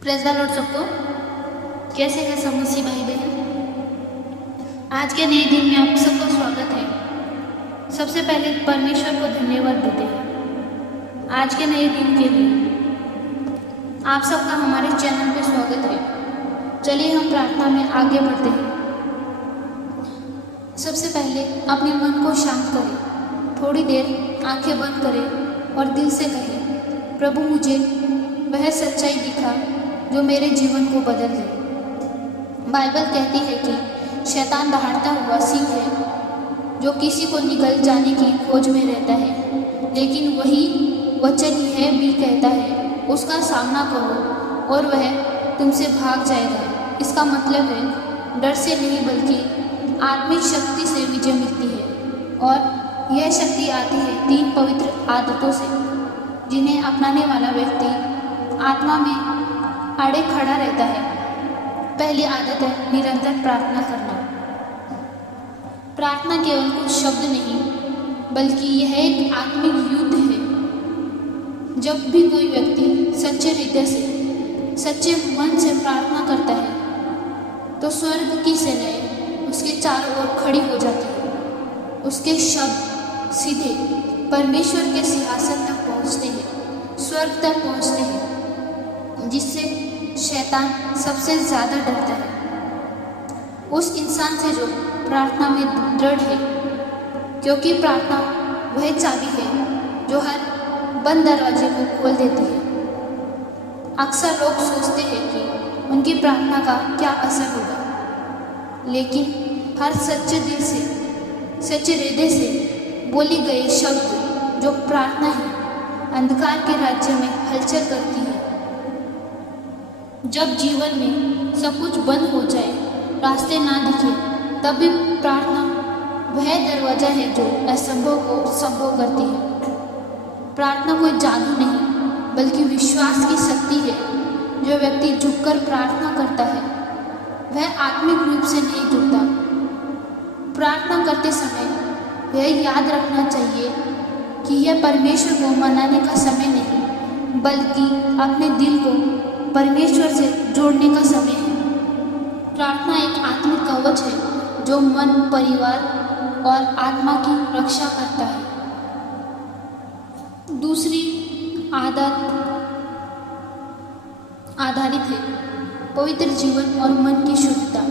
Praise the Lord सबको। कैसे हैं सब मसीह भाई बहन? आज के नए दिन में आप सबका स्वागत है। सबसे पहले परमेश्वर को धन्यवाद देते हैं आज के नए दिन के लिए। आप सबका हमारे चैनल पे स्वागत है। चलिए हम प्रार्थना में आगे बढ़ते हैं। सबसे पहले अपने मन को शांत करें, थोड़ी देर आंखें बंद करें और दिल से कहें, प्रभु मुझे वह सच्चाई दिखा जो मेरे जीवन को बदल दे। बाइबल कहती है कि शैतान दहाड़ता हुआ सिंह है जो किसी को निगल जाने की खोज में रहता है, लेकिन वही वचन यह भी कहता है, उसका सामना करो और वह तुमसे भाग जाएगा। इसका मतलब है डर से नहीं बल्कि आत्मिक शक्ति से विजय मिलती है, और यह शक्ति आती है 3 पवित्र आदतों से, जिन्हें अपनाने वाला व्यक्ति आत्मा में आड़े खड़ा रहता है। पहली आदत है निरंतर प्रार्थना करना। प्रार्थना केवल कुछ शब्द नहीं, बल्कि यह एक आत्मिक युद्ध है। जब भी कोई व्यक्ति सच्चे हृदय से, सच्चे मन से प्रार्थना करता है, तो स्वर्ग की सेनाएं उसके चारों ओर खड़ी हो जाती है। उसके शब्द सीधे परमेश्वर के सिंहासन तक पहुंचते हैं, स्वर्ग तक पहुंचते हैं, जिससे शैतान सबसे ज़्यादा डरता है उस इंसान से जो प्रार्थना में दृढ़ है, क्योंकि प्रार्थना वह चाबी है जो हर बंद दरवाजे को खोल देती है। अक्सर लोग सोचते हैं कि उनकी प्रार्थना का क्या असर होगा, लेकिन हर सच्चे दिल से, सच्चे हृदय से बोली गई शब्द जो प्रार्थना है, अंधकार के राज्य में हलचल करती है। जब जीवन में सब कुछ बंद हो जाए, रास्ते ना दिखे, तब भी प्रार्थना वह दरवाजा है जो असंभव को संभव करती है। प्रार्थना कोई जादू नहीं, बल्कि विश्वास की शक्ति है। जो व्यक्ति झुककर प्रार्थना करता है, वह आत्मिक रूप से नहीं झुकता। प्रार्थना करते समय यह याद रखना चाहिए कि यह परमेश्वर को मनाने का समय नहीं, बल्कि अपने दिल को परमेश्वर से जोड़ने का समय है। प्रार्थना एक आत्मिक कवच है जो मन, परिवार और आत्मा की रक्षा करता है। दूसरी आदत आधारित है पवित्र जीवन और मन की शुद्धता,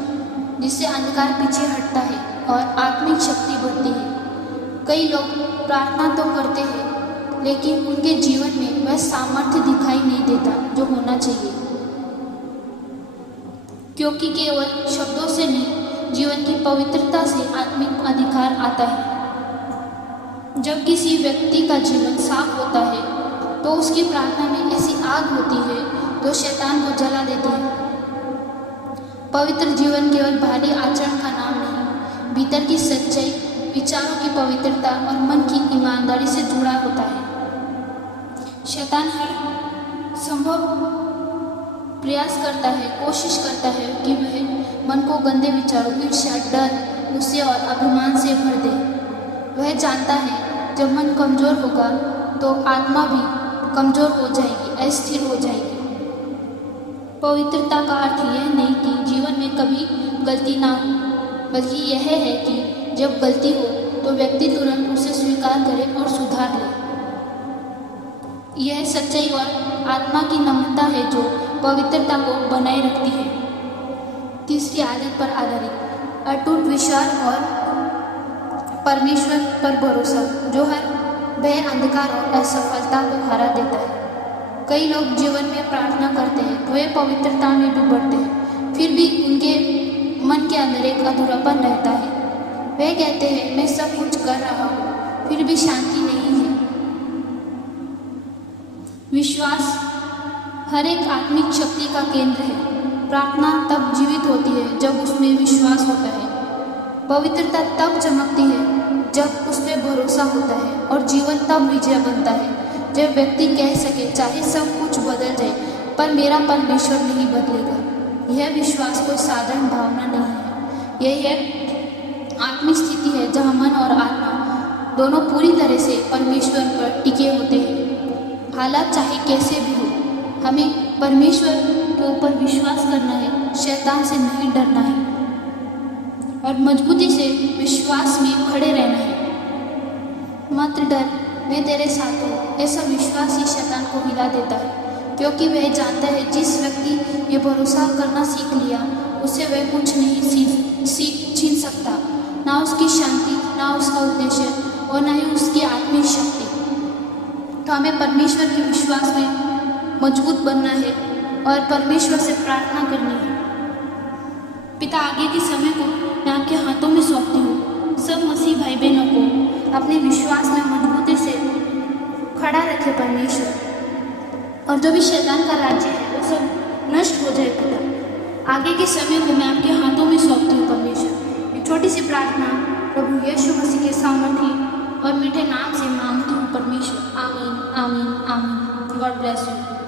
जिससे अंधकार पीछे हटता है और आत्मिक शक्ति बढ़ती है। कई लोग प्रार्थना तो करते हैं, लेकिन उनके जीवन में वह सामर्थ्य दिखाई नहीं देता जो होना चाहिए, क्योंकि केवल शब्दों से नहीं, जीवन की पवित्रता से आत्मिक अधिकार आता है। जब किसी व्यक्ति का जीवन साफ होता है, तो उसकी प्रार्थना में ऐसी आग होती है जो शैतान को जला देती है। पवित्र जीवन केवल बाहरी आचरण का नाम नहीं, भीतर की सच्चाई, विचारों की पवित्रता और मन की ईमानदारी से जुड़ा होता है। शैतान हर संभव प्रयास करता है, कोशिश करता है कि वह मन को गंदे विचारों, ईर्ष्या, डर, गुस्से और अभिमान से भर दे। वह जानता है जब मन कमजोर होगा तो आत्मा भी कमजोर हो जाएगी, अस्थिर हो जाएगी। पवित्रता का अर्थ यह नहीं कि जीवन में कभी गलती ना हो, बल्कि यह है कि जब गलती हो तो व्यक्ति तुरंत उसे स्वीकार करे और सुधार ले। यह सच्चाई और आत्मा की नम्रता है जो पवित्रता को बनाए रखती है। तीसरी आदत पर आधारित अटूट विश्वास और परमेश्वर पर भरोसा, जो हर भय, अंधकार और असफलता को हरा देता है। कई लोग जीवन में प्रार्थना करते हैं तो वे पवित्रता में भी बढ़ते हैं, फिर भी उनके मन के अंदर एक अधूरापन रहता है। वे कहते हैं मैं सब कुछ कर रहा हूँ, फिर भी शांति नहीं है। विश्वास हर एक आत्मिक शक्ति का केंद्र है। प्रार्थना तब जीवित होती है जब उसमें विश्वास होता है। पवित्रता तब चमकती है जब उसमें भरोसा होता है, और जीवन तब विजय बनता है जब व्यक्ति कह सके चाहे सब कुछ बदल जाए, पर मेरा परमेश्वर नहीं बदलेगा। यह विश्वास कोई साधारण भावना नहीं है, यह एक आत्मिक स्थिति है जहाँ मन और आत्मा दोनों पूरी तरह से परमेश्वर पर टिके होते हैं। हालात चाहे कैसे भी हो, हमें परमेश्वर के ऊपर विश्वास करना है, शैतान से नहीं डरना है और मजबूती से विश्वास में खड़े रहना है। मत डर, मैं तेरे साथ हूँ, ऐसा विश्वास ही शैतान को हिला देता है, क्योंकि वह जानता है जिस व्यक्ति ये भरोसा करना सीख लिया उससे वह कुछ नहीं छीन सकता, ना उसकी शांति, ना उसका उद्देश्य और ना ही उसकी आत्मिक शक्ति। तो हमें परमेश्वर के विश्वास में मजबूत बनना है और परमेश्वर से प्रार्थना करनी है। पिता, आगे के समय को मैं आपके हाथों में सौंपती हूँ। सब मसीह भाई बहनों को अपने विश्वास में मजबूती से खड़ा रखे परमेश्वर, और जो भी शैतान का राज्य है वो सब नष्ट हो जाए। पिता, आगे के समय को मैं आपके हाथों में सौंपती हूँ परमेश्वर। एक छोटी सी प्रार्थना प्रभु यीशु मसीह के सामर्थी और मीठे नाम से मांगती हूँ परमेश्वर। आमीन, आमीन, आमीन। God bless you.